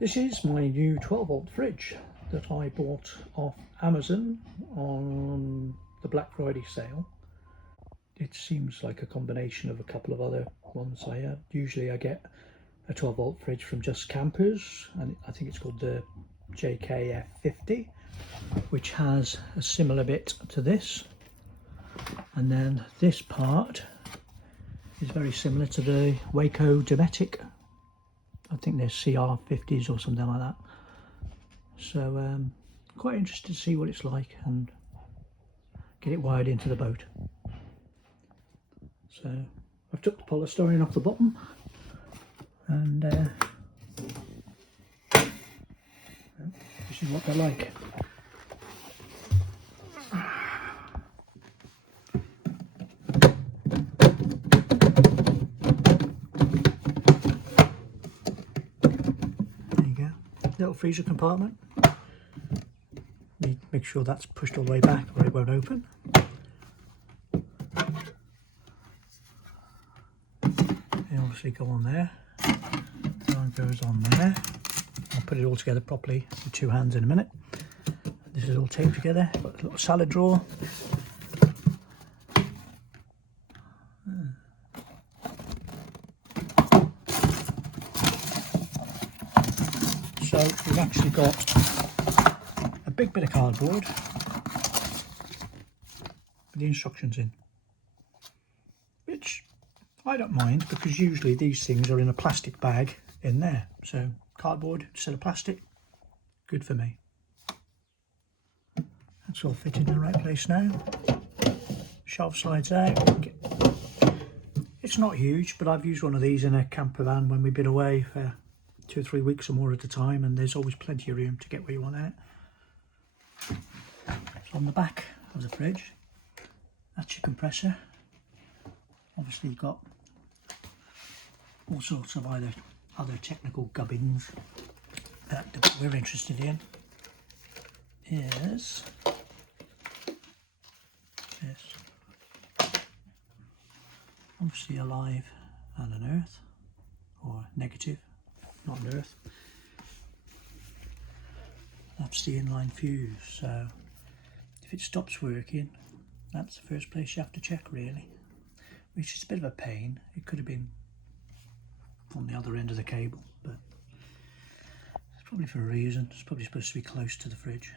This is my new 12-volt fridge that I bought off Amazon on the Black Friday sale. It seems like a combination of a couple of other ones I have. Usually I get a 12-volt fridge from Just Campers, and I think it's called the JKF50, which has a similar bit to this. And then this part is very similar to the Waco Dometic. I think they're CR50s or something like that. So quite interested to see what it's like and get it wired into the boat. So I've took the polystyrene off the bottom, and this is what they're like. Little freezer compartment. Need to make sure that's pushed all the way back or it won't open. They obviously go on there. That one goes on there. I'll put it all together properly with two hands in a minute. This is all taped together. Got a little salad drawer. So we've actually got a big bit of cardboard with the instructions in, which I don't mind because usually these things are in a plastic bag in there. So cardboard instead of plastic, good for me. That's all fitted in the right place now. Shelf slides out. It's not huge, but I've used one of these in a camper van when we've been away for 2 or 3 weeks or more at a time, and there's always plenty of room to get where you want out. So on the back of the fridge, that's your compressor. Obviously you've got all sorts of other technical gubbins. But what we're interested in is this. Obviously a live and an earth, or negative. Not an earth. That's the inline fuse, so if it stops working, that's the first place you have to check, really, which is a bit of a pain. It could have been on the other end of the cable, but it's probably for a reason. It's probably supposed to be close to the fridge,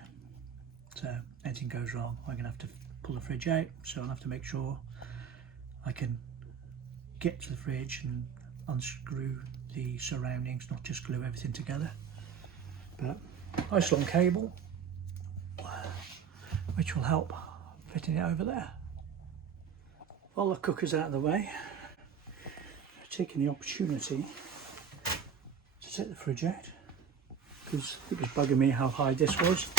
so anything goes wrong I'm going to have to pull the fridge out, so I'll have to make sure I can get to the fridge and unscrew the surroundings, not just glue everything together. But nice long cable which will help fitting it over there. While the cooker's out of the way, I've taken the opportunity to take the fridge out because it was bugging me how high this was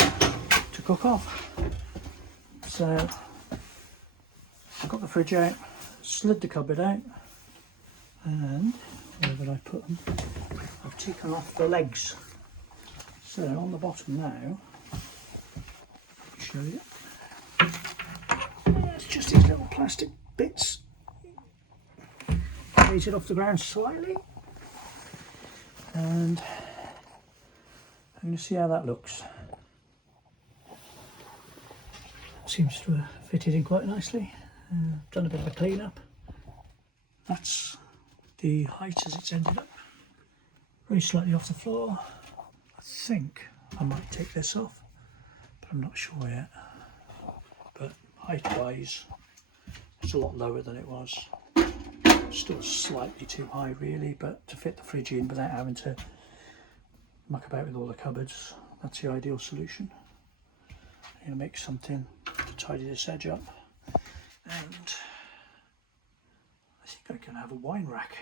to cook off. So I got the fridge out, slid the cupboard out, and where did I put them? I've taken off the legs. So on the bottom now, I'll show you. It's just these little plastic bits. Raise it off the ground slightly, and I'm going to see how that looks. Seems to have fitted in quite nicely. Done a bit of a clean up. That's the height as it's ended up, very slightly off the floor. I think I might take this off, but I'm not sure yet. But height wise, it's a lot lower than it was. Still slightly too high really, but to fit the fridge in without having to muck about with all the cupboards, that's the ideal solution. I'm going to make something to tidy this edge up, and I think I can have a wine rack.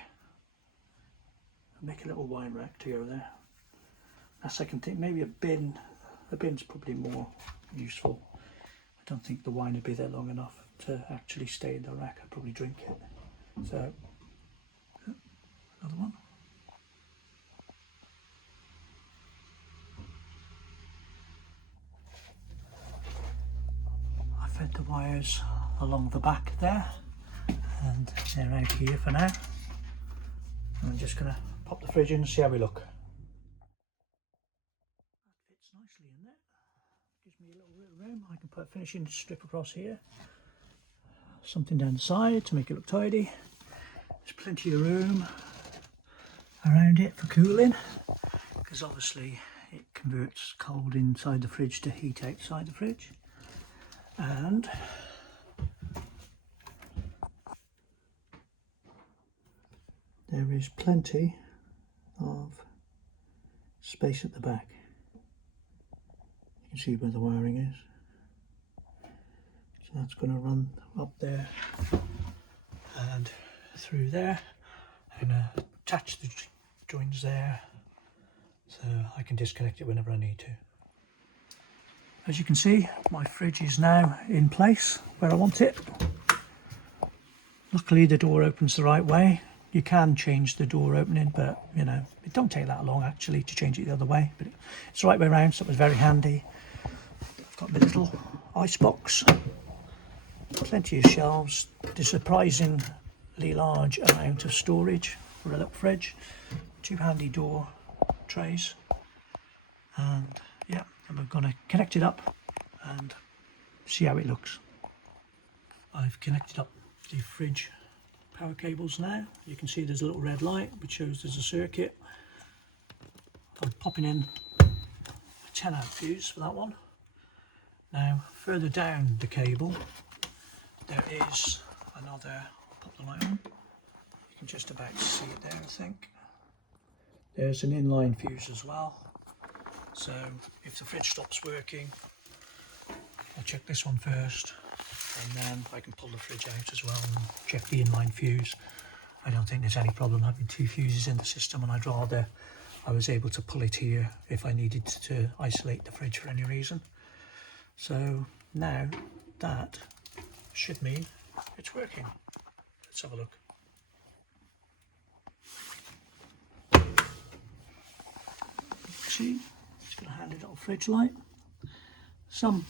Make a little wine rack to go there. A second thing, maybe a bin. A bin's probably more useful. I don't think the wine would be there long enough to actually stay in the rack. I'd probably drink it. So, another one. I fed the wires along the back there, and they're out here for now. I'm just going to pop the fridge in and see how we look. can put a finishing strip across here, something down the side to make it look tidy. There's plenty of room around it for cooling, because obviously it converts cold inside the fridge to heat outside the fridge. And there is plenty of space at the back. You can see where the wiring is. So that's going to run up there and through there. I'm going to attach the joints there so I can disconnect it whenever I need to. As you can see, my fridge is now in place where I want it. Luckily the door opens the right way. You can change the door opening, but you know, it don't take that long actually to change it the other way, but it's the right way around, so it was very handy. I've got my little ice box, plenty of shelves, the surprisingly large amount of storage for a little fridge, 2 handy door trays, and yeah, and we're going to connect it up and see how it looks. I've connected up the fridge power cables now. You can see there's a little red light which shows there's a circuit. I'm popping in a 10-amp fuse for that one. Now further down the cable there is another, I'll pop the light on, you can just about see it there I think. There's an inline fuse as well, so if the fridge stops working I'll check this one first, and then I can pull the fridge out as well and check the inline fuse. I don't think there's any problem having 2 fuses in the system, and I'd rather I was able to pull it here if I needed to isolate the fridge for any reason. So now that should mean it's working. Let's have a look. See, it's got a handy little fridge light. Some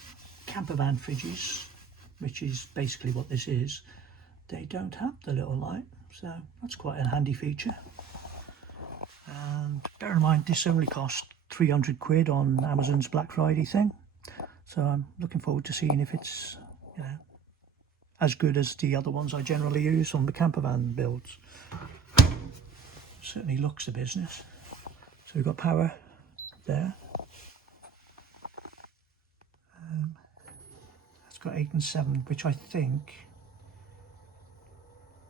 camper van fridges, which is basically what this is, they don't have the little light, so that's quite a handy feature. And bear in mind this only cost 300 quid on Amazon's Black Friday thing, so I'm looking forward to seeing if it's, you know, as good as the other ones I generally use on the camper van builds. Certainly looks the business. So we've got power there. It's got 8 and 7, which I think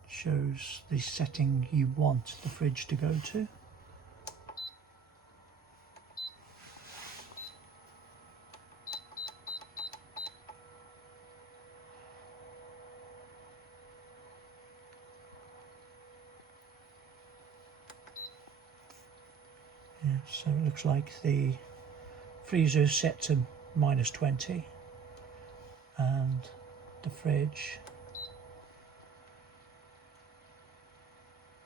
shows the setting you want the fridge to go to. Yeah, so it looks like the freezer is set to -20 and the fridge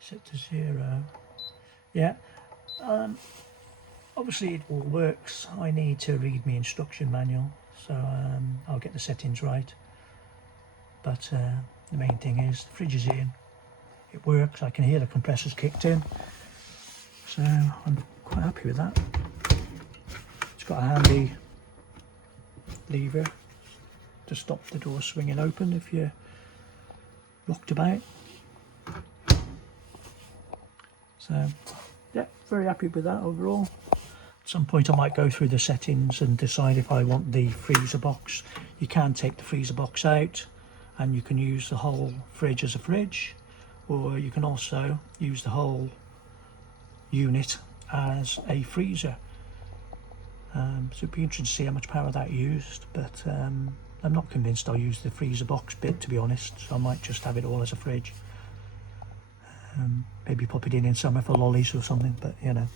set to 0. Yeah, obviously it all works. I need to read my instruction manual, so I'll get the settings right, but the main thing is the fridge is in, it works. I can hear the compressors kicked in, so I'm quite happy with that. It's got a handy lever to stop the door swinging open if you're rocked about. So yeah, very happy with that overall. At some point I might go through the settings and decide if I want the freezer box. You can take the freezer box out and you can use the whole fridge as a fridge, or you can also use the whole unit as a freezer. So it'd be interesting to see how much power that used, but I'm not convinced I'll use the freezer box bit, to be honest, so I might just have it all as a fridge. Maybe pop it in summer for lollies or something, but you know.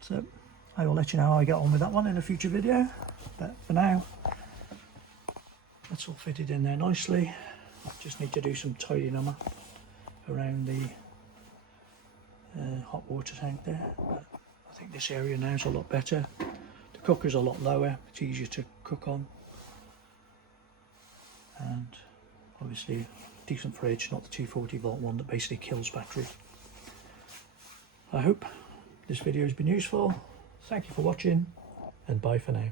So I will let you know how I get on with that one in a future video, but for now that's all fitted in there nicely. I just need to do some tidying up around the hot water tank there, but I think this area now is a lot better. The cooker's a lot lower, it's easier to cook on, and obviously decent fridge, not the 240 volt one that basically kills battery. I hope this video has been useful. Thank you for watching, and bye for now.